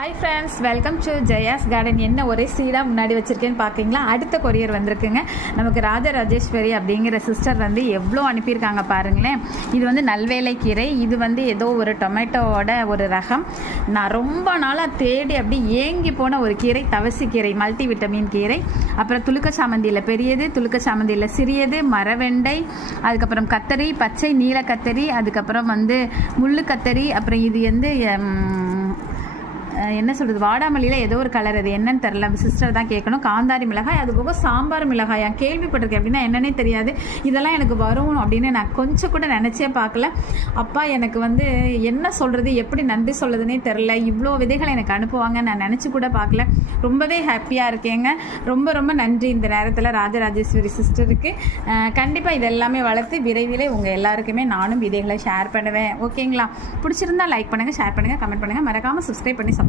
Hi friends welcome to Jaya's garden என்ன ஒரே சீடாக முன்னாடி வச்சுருக்கேன்னு பார்க்குறீங்களா அடுத்த கொரியர் வந்திருக்குங்க. நமக்கு ராஜராஜேஸ்வரி அப்படிங்கிற சிஸ்டர் வந்து எவ்வளோ அனுப்பியிருக்காங்க பாருங்களேன். இது வந்து நல்வேலை கீரை. இது வந்து ஏதோ ஒரு டொமேட்டோவோட ஒரு ரகம். நான் ரொம்ப நாளாக தேடி அப்படி ஏங்கி போன ஒரு கீரை தவசி கீரை மல்டி விட்டமின் கீரை. அப்புறம் துளுக்க சாமந்தியில் பெரியது துளுக்க சாமந்தியில் சிறியது மரவெண்டை அதுக்கப்புறம் கத்தரி பச்சை நீல கத்தரி அதுக்கப்புறம் வந்து முள்ளு கத்தரி அப்புறம் இது வந்து என்ன சொல்கிறது வாடாமல்லியில் ஏதோ ஒரு கலர் அது என்னன்னு தெரில சிஸ்டர் தான் கேட்கணும். காந்தாரி மிளகாய் அது போக சாம்பார் மிளகாய். நான் கேள்விப்பட்டிருக்கேன். அப்படின்னா என்னன்னே தெரியாது. இதெல்லாம் எனக்கு வரும் அப்படின்னு நான் கொஞ்சம் கூட நினச்சே பார்க்கல. அப்பா எனக்கு வந்து என்ன சொல்கிறது எப்படி நன்றி சொல்லுதுன்னே தெரில இவ்வளோ விதைகளை எனக்கு அனுப்புவாங்க நான் நினச்சி கூட பார்க்கல. ரொம்பவே ஹாப்பியாக இருக்கேங்க. ரொம்ப ரொம்ப நன்றி இந்த நேரத்தில் ராஜராஜேஸ்வரி சிஸ்டருக்கு கண்டிப்பாக இது எல்லாமே வளர்த்து விரைவிலே உங்கள் எல்லாருக்குமே நானும் விதைகளை ஷேர் பண்ணுவேன். ஓகேங்களா பிடிச்சிருந்தா லைக் பண்ணுங்கள் ஷேர் பண்ணுங்கள் கமெண்ட் பண்ணுங்கள் மறக்காமல் சப்ஸ்கிரைப் பண்ணி சப்போர்ட்